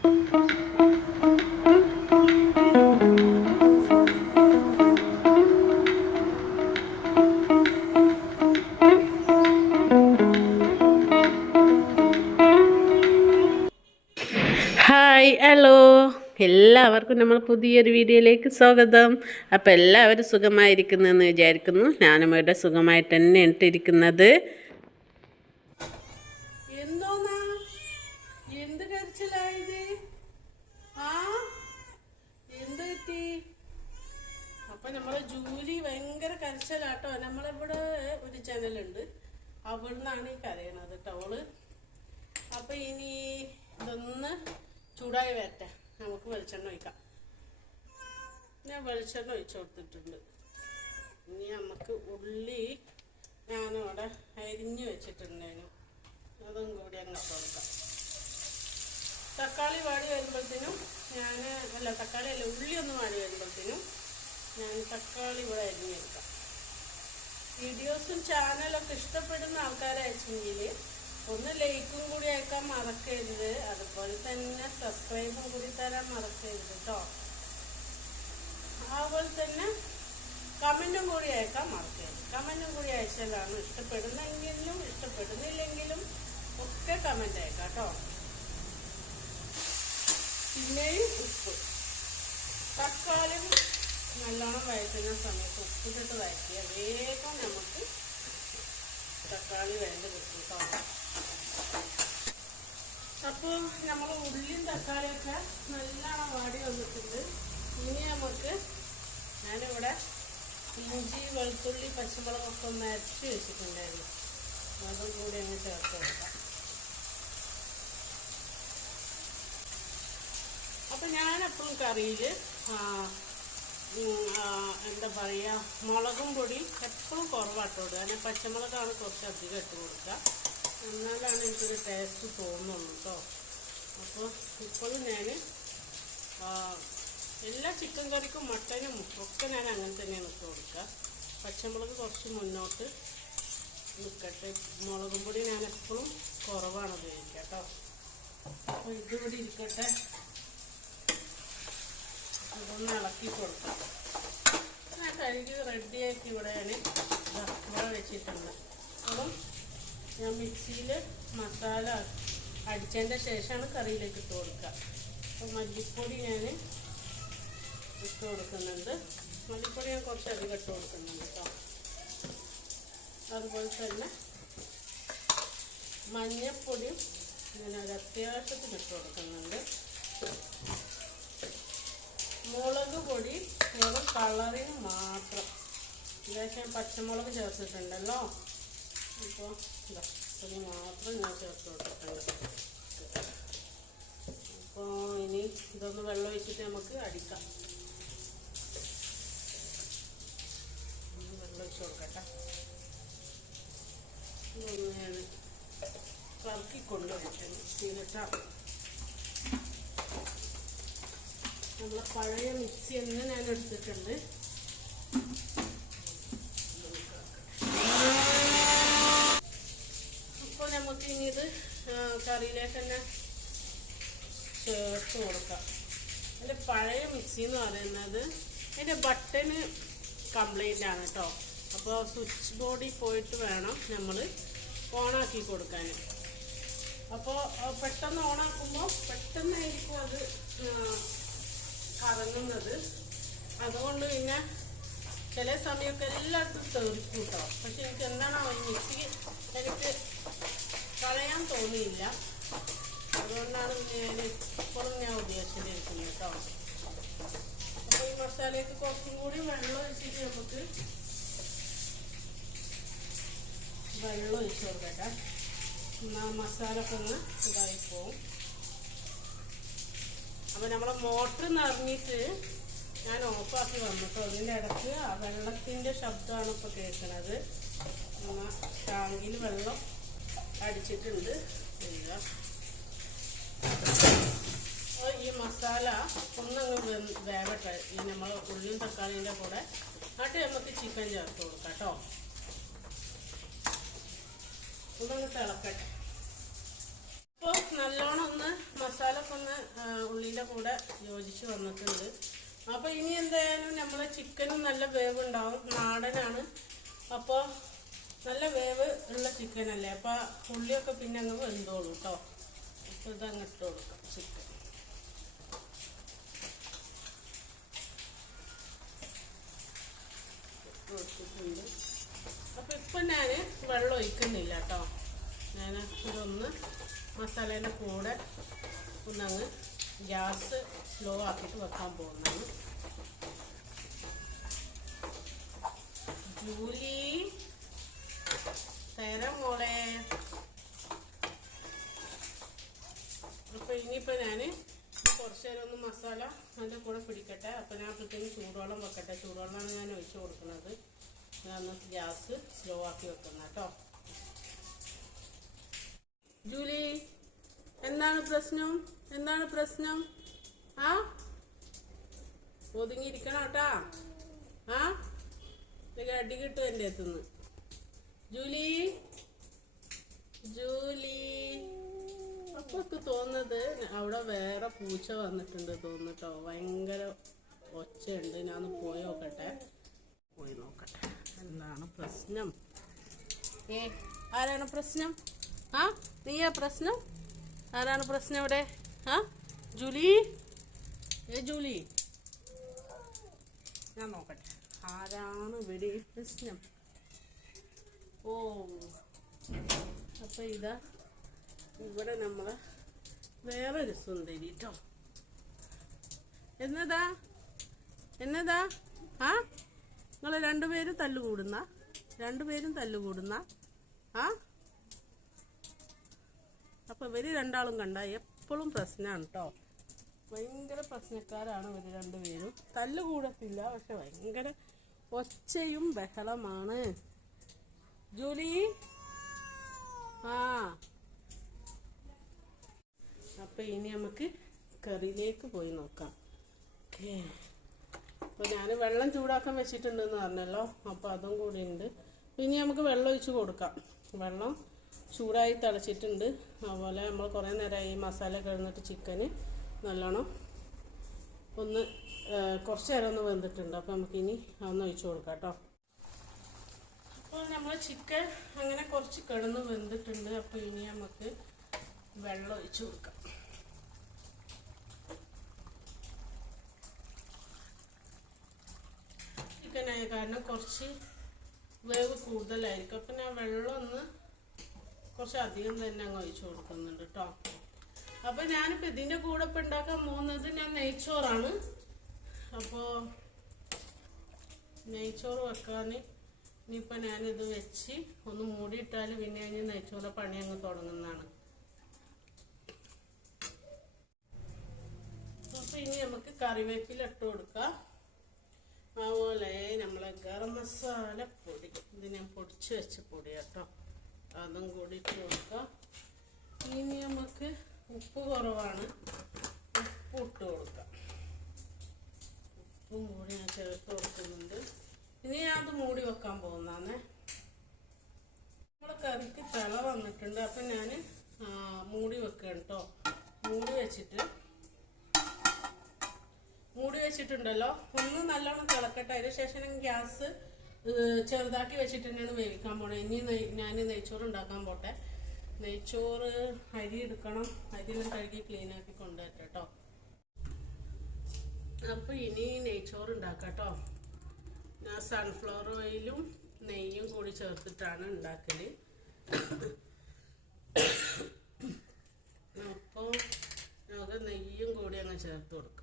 Hi hello എല്ലാവർക്കും നമ്മൾ പുതിയൊരു വീഡിയോയിലേക്ക് സ്വാഗതം. അപ്പോൾ എല്ലാവരും സുഖമായിരിക്കുന്നെന്ന് വിചാരിക്കുന്നു. ഞാനും ഇവിടെ സുഖമായിട്ട് തന്നെ ഇട്ടിരിക്കുന്നത്. എന്തോന്നാ എന്ത് കരച്ചിലായത്? എന്ത് പറ്റി? അപ്പം നമ്മളെ ജൂലി ഭയങ്കര കരച്ചിലാട്ടോ. നമ്മളിവിടെ ഒരു ചാനലുണ്ട്, അവിടുന്നാണ് ഈ കരയണത് ടോള്. അപ്പം ഇനി ഇതൊന്ന് ചൂടായി വരട്ടെ, നമുക്ക് വെളിച്ചെണ്ണ ഒഴിക്കാം. ഞാൻ വെളിച്ചെണ്ണ ഒഴിച്ചു കൊടുത്തിട്ടുണ്ട്. ഇനി നമുക്ക് ഉള്ളി ഞാനവിടെ അരിഞ്ഞു വെച്ചിട്ടുണ്ടായിരുന്നു, അതും കൂടി അങ്ങോട്ട് കൊടുക്കാം. തക്കാളി വാടി വരുമ്പോഴത്തേനും തക്കാളി അല്ല, ഉള്ളി ഒന്ന് വാടി വരുമ്പോഴത്തേനും ഞാൻ തക്കാളി ഇവിടെ അരിഞ്ഞെടുക്കാം. വീഡിയോസും ചാനലൊക്കെ ഇഷ്ടപ്പെടുന്ന ആൾക്കാരെ അയച്ചെങ്കിൽ ഒന്ന് ലൈക്കും കൂടി അയക്കാൻ മറക്കരുത്. അതുപോലെ തന്നെ സബ്സ്ക്രൈബും കൂടി തരാൻ മറക്കരുത് കേട്ടോ. അതുപോലെ തന്നെ കമൻറ്റും കൂടി അയക്കാൻ മറക്കരുത്. കമൻറ്റും കൂടി അയച്ചാലാണ് ഇഷ്ടപ്പെടുന്നെങ്കിലും ഇഷ്ടപ്പെടുന്നില്ലെങ്കിലും ഒക്കെ കമൻറ്റ് അയക്കാം കേട്ടോ. പിന്നെയും ഉപ്പ്, തക്കാളിയും നല്ലോണം വഴറ്റുന്ന സമയത്ത് ഉപ്പിട്ടിട്ട് വഴറ്റിയാൽ വേഗം നമുക്ക് തക്കാളി വേണ്ട കിട്ടും കേട്ടോ. അപ്പോൾ നമ്മൾ ഉള്ളിയും തക്കാളിയൊക്കെ നല്ലോണം വാടി വന്നിട്ടുണ്ട്. ഇനി നമുക്ക് ഞാനിവിടെ ഇഞ്ചി വെളുത്തുള്ളി പച്ചമുളകൊക്കെ ഒന്ന് അരച്ച് വെച്ചിട്ടുണ്ടായിരുന്നു, അതും കൂടി അങ്ങ് ചേർത്ത് കൊടുക്കാം. അപ്പം ഞാനെപ്പോഴും കറിയിൽ എന്താ പറയുക, മുളകും പൊടി എപ്പോഴും കുറവാട്ടോ ഇടുക. ഞാൻ പച്ചമുളകാണ് കുറച്ച് അധികം ഇട്ട് കൊടുക്കുക, എന്നാലാണ് എനിക്കൊരു ടേസ്റ്റ് തോന്നുള്ളൂ കേട്ടോ. അപ്പോൾ ഇപ്പോഴും ഞാൻ എല്ലാ ചിക്കൻ കറിക്കും മട്ടനും ഒക്കെ ഞാൻ അങ്ങനെ തന്നെയാണ് ഇട്ട് കൊടുക്കുക. പച്ചമുളക് കുറച്ച് മുന്നോട്ട് നിൽക്കട്ടെ, മുളകും പൊടി ഞാൻ എപ്പോഴും കുറവാണ് ഉപയോഗിക്കുക കേട്ടോ. അപ്പോൾ ഇതുകൂടി ഇരിക്കട്ടെ, അതൊന്ന് ഇളക്കി കൊടുക്കാം. ഞാൻ കഴുകി റെഡിയാക്കി ഇവിടെ വെച്ചിട്ടുണ്ട്. അപ്പം ഞാൻ മിക്സിയിൽ മസാല അടിച്ചതിൻ്റെ ശേഷമാണ് കറിയിലേക്ക് ഇട്ട് കൊടുക്കുക. അപ്പം മല്ലിപ്പൊടി ഞാൻ ഇട്ട് കൊടുക്കുന്നുണ്ട്. മല്ലിപ്പൊടി ഞാൻ കുറച്ചധികം ഇട്ട് കൊടുക്കുന്നുണ്ട് കേട്ടോ. അതുപോലെ തന്നെ മഞ്ഞൾപ്പൊടിയും ഞാൻ ഒരു അത്യാവശ്യത്തിന് ഇട്ട് കൊടുക്കുന്നുണ്ട്. മുളക് പൊടി വെറും കളറിന് മാത്രം, ഇതിലേക്ക് പച്ചമുളക് ചേർത്തിട്ടുണ്ടല്ലോ. ഇപ്പോൾ പൊടി മാത്രം ഞാൻ ചേർത്ത് കൊടുത്തിട്ടുണ്ട്. അപ്പോൾ ഇനി ഇതൊന്ന് വെള്ളം ഒഴിച്ചിട്ട് നമുക്ക് അടിക്കാം. വെള്ളം ഒഴിച്ച് കൊടുക്കട്ടെ. ഇതൊന്ന് ഞാൻ കറക്കിക്കൊണ്ട് വയ്ക്കാം മിക്സിയിലിട്ടാണ്. നമ്മളെ പഴയ മിക്സി തന്നെ ഞാൻ എടുത്തിട്ടുണ്ട്. അപ്പോൾ നമുക്ക് ഇനി ഇത് കറിയിലേക്ക് തന്നെ ചേർത്ത് കൊടുക്കാം. എൻ്റെ പഴയ മിക്സി എന്ന് പറയുന്നത് അതിൻ്റെ ബട്ടന് കംപ്ലൈൻ്റ് ആണ് കേട്ടോ. അപ്പോൾ സ്വിച്ച് ബോർഡിൽ പോയിട്ട് വേണം നമ്മൾ ഓണാക്കി കൊടുക്കാൻ. അപ്പോൾ പെട്ടെന്ന് ഓണാക്കുമ്പോൾ പെട്ടെന്നായിരിക്കും അത് കറങ്ങുന്നത്. അതുകൊണ്ട് പിന്നെ ചില സമയമൊക്കെ എല്ലായിടത്തും തെറിക്കും കേട്ടോ. പക്ഷെ എനിക്ക് എന്താണോ ഈ മിക്സി എനിക്ക് കളയാൻ തോന്നിയില്ല, അതുകൊണ്ടാണ് ഇപ്പോഴും ഞാൻ ഉപയോഗിച്ചിരിക്കുന്നത് കേട്ടോ. അപ്പോൾ ഈ മസാലയ്ക്ക് കുറച്ചും കൂടി വെള്ളം ഒഴിച്ചിട്ട് നമുക്ക് വെള്ളം ഒഴിച്ച് കൊടുക്കട്ടെ. എന്നാൽ മസാല ഒക്കെ ഒന്ന് ഇതായി പോവും. അപ്പോൾ നമ്മളെ മോട്ടർ നിറഞ്ഞിട്ട് ഞാൻ ഓഫാക്കി വന്നിട്ടോ. അതിൻ്റെ ഇടയ്ക്ക് ആ വെള്ളത്തിൻ്റെ ശബ്ദമാണ് ഇപ്പോൾ കേൾക്കുന്നത്. ടാങ്കിൽ വെള്ളം അടിച്ചിട്ടുണ്ട്. ഈ മസാല ഒന്നങ്ങ് വേവട്ടെ, ഈ നമ്മൾ ഉള്ളിയും തക്കാളീൻ്റെ കൂടെ. എന്നിട്ട് നമുക്ക് ചിക്കൻ ചേർത്ത് കൊടുക്കാം കേട്ടോ. ഒന്നങ്ങ് തിളക്കട്ടെ. അപ്പോൾ നല്ലോണം ഒന്ന് മസാല ഒക്കെ ഒന്ന് കൂടെ യോജിച്ച് വന്നിട്ടുണ്ട്. അപ്പോൾ ഇനി എന്തായാലും നമ്മളെ ചിക്കനും നല്ല വേവ് ഉണ്ടാവും, നാടനാണ്. അപ്പോൾ നല്ല വേവ് ഉള്ള ചിക്കനല്ലേ, അപ്പോൾ ഉള്ളിയൊക്കെ പിന്നെ അങ്ങ് വെന്തോളൂ കേട്ടോ. അപ്പോൾ ഇതങ്ങ് ഇട്ട് കൊടുക്കാം ചിക്കൻ. കൊടുത്തിട്ടുണ്ട്. അപ്പോൾ ഇപ്പം ഞാൻ വെള്ളം ഒഴിക്കുന്നില്ല കേട്ടോ. ഞാൻ ഇതൊന്ന് മസാലേൻ്റെ കൂടെ ഒന്നങ്ങ് ഗ്യാസ് സ്ലോ ആക്കിയിട്ട് വെക്കാൻ പോകുന്നതാണ്. ജൂലി തരാം മോളെ. അപ്പോൾ ഇനിയിപ്പോൾ ഞാൻ കുറച്ച് നേരം ഒന്ന് മസാല അതിൻ്റെ കൂടെ പിടിക്കട്ടെ. അപ്പോൾ ഞാൻ അപ്പോഴത്തേക്ക് ചൂടുവെള്ളം വെക്കട്ടെ. ചൂടുവെള്ളമാണ് ഞാൻ ഒഴിച്ചു കൊടുക്കുന്നത്. ഞാൻ ഗ്യാസ് സ്ലോ ആക്കി വെക്കുന്ന കേട്ടോ. ജൂലി എന്താണ് പ്രശ്നം? എന്താണ് പ്രശ്നം? ആ ഒതുങ്ങിയിരിക്കണം കേട്ടാ. ആ അടി കിട്ടും എൻ്റെ അടുത്തുനിന്ന്. Julie Julie. അപ്പോൾ എനിക്ക് തോന്നുന്നത് അവിടെ വേറെ പൂച്ച വന്നിട്ടുണ്ട് തോന്നുട്ടോ. ഭയങ്കര ഒച്ചയുണ്ട്. ഞാനൊന്ന് പോയി നോക്കട്ടെ. എന്താണ് പ്രശ്നം? ആരാണ് പ്രശ്നം? ആ നീയാ പ്രശ്നം? ആരാണ് പ്രശ്നം ഇവിടെ? ആ ജൂലി ജൂലി, ഞാൻ നോക്കട്ടെ ആരാണ് ഇവിടെ പ്രശ്നം. ഓ അപ്പോൾ ഇതാ ഇവിടെ നമ്മളെ വേറൊരു സുന്ദരി കേട്ടോ. എന്നതാ എന്നതാ? ആ നിങ്ങൾ രണ്ടുപേരും തല്ലുകൂടുന്ന? രണ്ടുപേരും തല്ലുകൂടുന്ന? ആ അപ്പോൾ ഇവർ രണ്ടാളും കണ്ട എപ്പോഴും പ്രശ്നമാണ് കേട്ടോ. ഭയങ്കര പ്രശ്നക്കാരാണ് ഇവർ രണ്ടുപേരും. തല്ലുകൂടത്തില്ല, പക്ഷെ ഭയങ്കര ഒച്ചയും ബഹളമാണ്. ജൂലി ആ അപ്പോൾ ഇനി നമുക്ക് കറിയിലേക്ക് പോയി നോക്കാം. ഓക്കേ, അപ്പോൾ ഞാൻ വെള്ളം ചൂടാക്കാൻ വെച്ചിട്ടുണ്ടെന്ന് പറഞ്ഞല്ലോ. അപ്പോൾ അതും കൂടി ഉണ്ട്. ഇനി നമുക്ക് വെള്ളം ഒഴിച്ച് കൊടുക്കാം. വെള്ളം ചൂടായി തിളച്ചിട്ടുണ്ട്. അതുപോലെ നമ്മൾ കുറേ നേരമായി മസാല കിടന്നിട്ട് ചിക്കന് നല്ലോണം ഒന്ന് കുറച്ച് നേരം ഒന്ന് വെന്തിട്ടുണ്ട്. അപ്പോൾ നമുക്കിനി അതൊന്ന് ഒഴിച്ച് കൊടുക്കാം കേട്ടോ. അപ്പോൾ നമ്മൾ ചിക്കൻ അങ്ങനെ കുറച്ച് കിടന്ന് വെന്തിട്ടുണ്ട്. അപ്പോൾ ഇനി നമുക്ക് വെള്ളം ഒഴിച്ച് കൊടുക്കാം. ചിക്കനായ കാരണം കുറച്ച് വേവ് കൂടുതലായിരിക്കും. അപ്പം ഞാൻ വെള്ളം ഒന്ന് കുറച്ച് അധികം തന്നെ അങ്ങ് ഒഴിച്ച് കൊടുക്കുന്നുണ്ട് കേട്ടോ. അപ്പോൾ ഞാനിപ്പോൾ ഇതിൻ്റെ കൂടെ ഇപ്പം ഉണ്ടാക്കാൻ പോകുന്നത് ഞാൻ നെയ്ച്ചോറാണ്. അപ്പോൾ നെയ്ച്ചോറ് വെക്കാൻ ഇനിയിപ്പോൾ ഞാനിത് വെച്ച് ഒന്ന് മൂടിയിട്ടാൽ പിന്നെ കഴിഞ്ഞ് നെയ്ച്ചോറ് പണി അങ്ങ് തുടങ്ങുന്നതാണ്. അപ്പോൾ ഇനി നമുക്ക് കറിവേപ്പില ഇട്ട് കൊടുക്കാം. അതുപോലെ നമ്മളെ ഗരം മസാല പൊടി, ഇത് ഞാൻ പൊടിച്ച് വെച്ച പൊടി കേട്ടോ, അതും കൂടി ഇട്ട് കൊടുക്കാം. ഇനി നമുക്ക് ഉപ്പ് കുറവാണ്, ഉപ്പ് ഇട്ട് കൊടുക്കാം. ഉപ്പും കൂടി ഞാൻ ചേർത്ത് കൊടുക്കുന്നുണ്ട്. ഇനി ഞാൻ അത് മൂടി വെക്കാൻ പോകുന്നതാണ്. നമ്മളെ കറിക്ക് തിള വന്നിട്ടുണ്ട്. അപ്പം ഞാൻ മൂടി വെക്കാം കേട്ടോ. മൂടി വെച്ചിട്ടുണ്ടല്ലോ, ഒന്ന് നല്ലോണം തിളക്കട്ടെ. അതിന് ശേഷം ഗ്യാസ് ചെറുതാക്കി വെച്ചിട്ട് തന്നെയാണ് വേവിക്കാൻ പോണേ. ഇനി ഞാൻ നെയ്ച്ചോറ് ഉണ്ടാക്കാൻ പോട്ടെ. നെയ്ച്ചോറ് അരി എടുക്കണം. അരിയെല്ലാം കഴുകി ക്ലീനാക്കി കൊണ്ടുവരാം കേട്ടോ. അപ്പോൾ ഇനി നെയ്ച്ചോറ് ഉണ്ടാക്കാം കേട്ടോ. ഞാൻ സൺഫ്ലവർ ഓയിലും നെയ്യും കൂടി ചേർത്തിട്ടാണ് ഉണ്ടാക്കൽ. അപ്പോൾ നമുക്ക് നെയ്യും കൂടി അങ്ങ് ചേർത്ത് കൊടുക്കാം.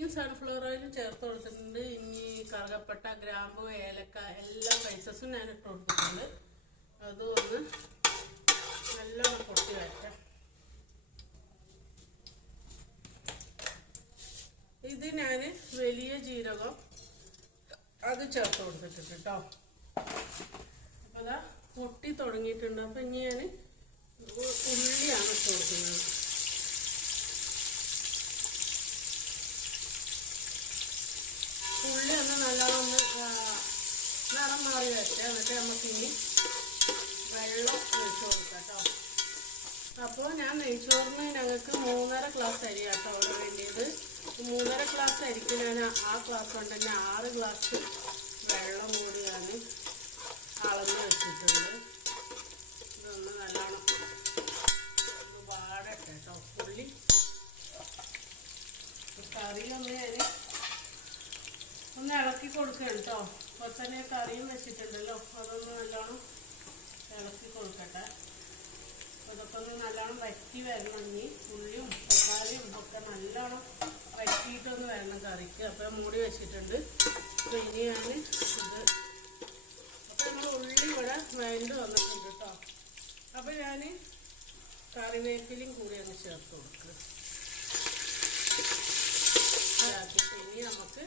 ഈ സൺഫ്ലവർ ഓയിലും ചേർത്ത് കൊടുത്തിട്ടുണ്ട്. ഇനി കറുകപ്പട്ട, ഗ്രാമ്പു, ഏലക്ക എല്ലാ സ്പൈസസും ഞാൻ ഇട്ട് കൊടുത്തിട്ടുണ്ട്. അതും ഒന്ന് നല്ലോണം പൊട്ടി വരട്ടെ. ഇത് ഞാൻ വലിയ ജീരകം അത് ചേർത്ത് കൊടുത്തിട്ടുണ്ട് കേട്ടോ. അപ്പോൾ അതാ പൊട്ടി തുടങ്ങിയിട്ടുണ്ട്. അപ്പം ഇനി ഞാൻ ഉള്ളിയാണ് ഇട്ട് കൊടുക്കുന്നത്. ഉള്ളി ഒന്ന് നല്ലോണം ഒന്ന് നിറം മാറി വരട്ടെ. എന്നിട്ട് നമുക്കിനി വെള്ളം ഒഴിച്ച് കൊടുക്കാം കേട്ടോ. അപ്പോൾ ഞാൻ നെയ്ച്ചോറിന് ഞങ്ങൾ ഞങ്ങൾക്ക് 3.5 ഗ്ലാസ് അരിയാട്ടോ അവിടെ വേണ്ടിയത്. 3.5 ഗ്ലാസ് അരിക്ക് ഞാൻ ആ ഗ്ലാസ് കൊണ്ട് തന്നെ 6 ഗ്ലാസ് വെള്ളം കൂടി ഞാൻ അളന്ന് വെച്ചിട്ടുണ്ട്. ഇതൊന്ന് നല്ലോണം വാടട്ടെ കേട്ടോ. ഉള്ളി കറിയൊന്ന് ഞാൻ ഒന്ന് ഇളക്കി കൊടുക്കണം കേട്ടോ. അപ്പോൾ തന്നെ കറിയും വെച്ചിട്ടുണ്ടല്ലോ, അതൊന്ന് നല്ലോണം ഇളക്കി കൊടുക്കട്ടെ. അതൊക്കെ ഒന്ന് നല്ലോണം വറ്റി വരണം. ഇനി ഉള്ളിയും തക്കാളിയും ഒക്കെ നല്ലോണം വറ്റിയിട്ടൊന്ന് വരണം കറിക്ക്. അപ്പോൾ മൂടി വെച്ചിട്ടുണ്ട്. അപ്പോൾ ഇനി ഞാൻ ഇത് അപ്പോൾ നമ്മൾ ഉള്ളി ഇവിടെ വേണ്ടി വന്നിട്ടുണ്ട് കേട്ടോ. അപ്പോൾ ഞാൻ കറിവേപ്പിലയും കൂടി അങ്ങ് ചേർത്ത് കൊടുക്കുക. ഇതാക്കിയിട്ട് ഇനി നമുക്ക്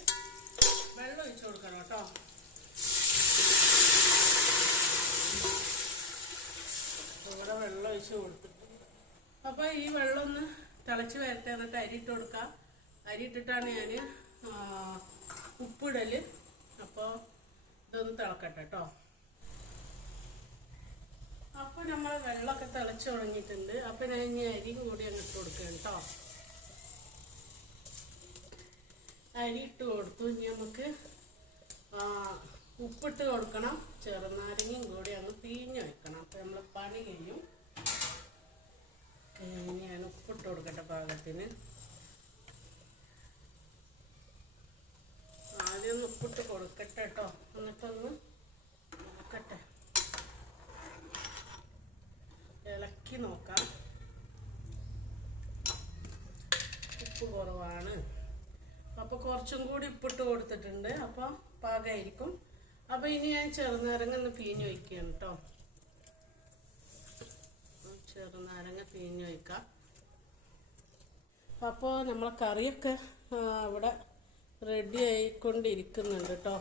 വെള്ളം ഒഴിച്ച് കൊടുക്കണം കേട്ടോ. ഇവിടെ വെള്ളം ഒഴിച്ച് കൊടുത്തിട്ടുണ്ട്. അപ്പോൾ ഈ വെള്ളം ഒന്ന് തിളച്ച് വരട്ടെ. എന്നിട്ട് അരി ഇട്ട് കൊടുക്കുക. അരി ഇട്ടിട്ടാണ് ഞാൻ ഉപ്പിടൽ. അപ്പോൾ ഇതൊന്ന് തിളക്കട്ടെ കേട്ടോ. അപ്പോൾ നമ്മൾ വെള്ളമൊക്കെ തിളച്ച് തുടങ്ങിയിട്ടുണ്ട്. അപ്പോൾ ഞാൻ ഇനി അരിയും കൂടി അങ്ങ് ഇട്ട് കൊടുക്കുകയാണ് കേട്ടോ. അരി ഇട്ട് കൊടുത്തു. ഇനി നമുക്ക് ഉപ്പിട്ട് കൊടുക്കണം. ചെറുനാരങ്ങയും കൂടി അങ്ങ് പിഴിഞ്ഞ് വെക്കണം. അപ്പോൾ നമ്മൾ പണി കഴിയും. ഞാൻ ഉപ്പിട്ട് കൊടുക്കട്ടെ പാകത്തിന്. ആദ്യം ഒന്ന് ഉപ്പിട്ട് കൊടുക്കട്ടെ കേട്ടോ. എന്നിട്ടൊന്ന് നോക്കട്ടെ, ഇളക്കി നോക്കാം. ഉപ്പ് കുറവാണ്. അപ്പോൾ കുറച്ചും കൂടി ഉപ്പിട്ട് കൊടുത്തിട്ടുണ്ട്. അപ്പോൾ പാകമായിരിക്കും. അപ്പോൾ ഇനി ഞാൻ ചെറുനാരങ്ങ ഒന്ന് പിഴിഞ്ഞ് വയ്ക്കുകയാണ് കേട്ടോ. ചെറുനാരങ്ങ പിഴിഞ്ഞ് വയ്ക്കാം. അപ്പോൾ നമ്മളെ കറിയൊക്കെ ഇവിടെ റെഡി ആയിക്കൊണ്ടിരിക്കുന്നുണ്ട് കേട്ടോ.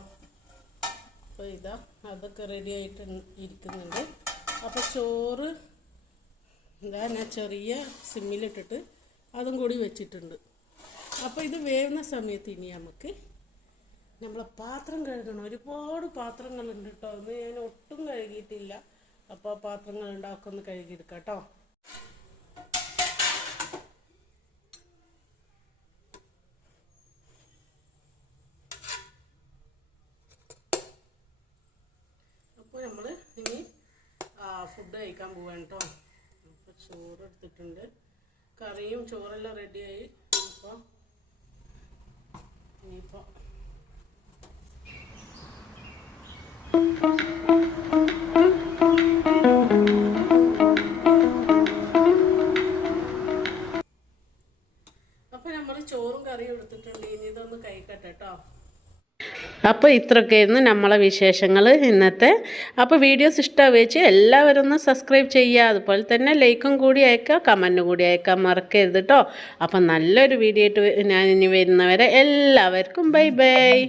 അപ്പോൾ ഇതാ അതൊക്കെ റെഡി ആയിട്ട് ഇരിക്കുന്നുണ്ട്. അപ്പോൾ ചോറ് ഇതാ ഞാൻ ചെറിയ സിമ്മിലിട്ടിട്ട് അതും കൂടി വെച്ചിട്ടുണ്ട്. അപ്പോൾ ഇത് വേവുന്ന സമയത്ത് ഇനി നമുക്ക് നമ്മളെ പാത്രം കഴുകണം. ഒരുപാട് പാത്രങ്ങളുണ്ട് കേട്ടോ. ഒന്ന് ഞാൻ ഒട്ടും കഴുകിയിട്ടില്ല. അപ്പോൾ പാത്രങ്ങൾ ഉണ്ടാക്കൊന്ന് കഴുകിയെടുക്കാം കേട്ടോ. അപ്പോൾ നമ്മൾ ഇനി ഫുഡ് കഴിക്കാൻ പോവാണ് കേട്ടോ. അപ്പോൾ ചോറ് എടുത്തിട്ടുണ്ട്. കറിയും ചോറെല്ലാം റെഡിയായി. അപ്പോൾ ഇനിയിപ്പോൾ ചോറും കറിയും എടുത്തിട്ടുണ്ട്. ഇനി ഇതൊന്ന് കഴിക്കട്ടെ കേട്ടോ. അപ്പോൾ ഇത്രയൊക്കെയായിരുന്നു നമ്മളെ വിശേഷങ്ങൾ ഇന്നത്തെ. അപ്പോൾ വീഡിയോസ് ഇഷ്ടമാവുക എല്ലാവരും ഒന്ന് സബ്സ്ക്രൈബ് ചെയ്യുക. അതുപോലെ തന്നെ ലൈക്കും കൂടി അയക്കുക, കമൻറ്റും കൂടി അയക്കാൻ മറക്കരുത് കേട്ടോ. അപ്പം നല്ലൊരു വീഡിയോ ആയിട്ട് ഞാൻ ഇനി വരുന്നവരെ എല്ലാവർക്കും ബൈ ബൈ.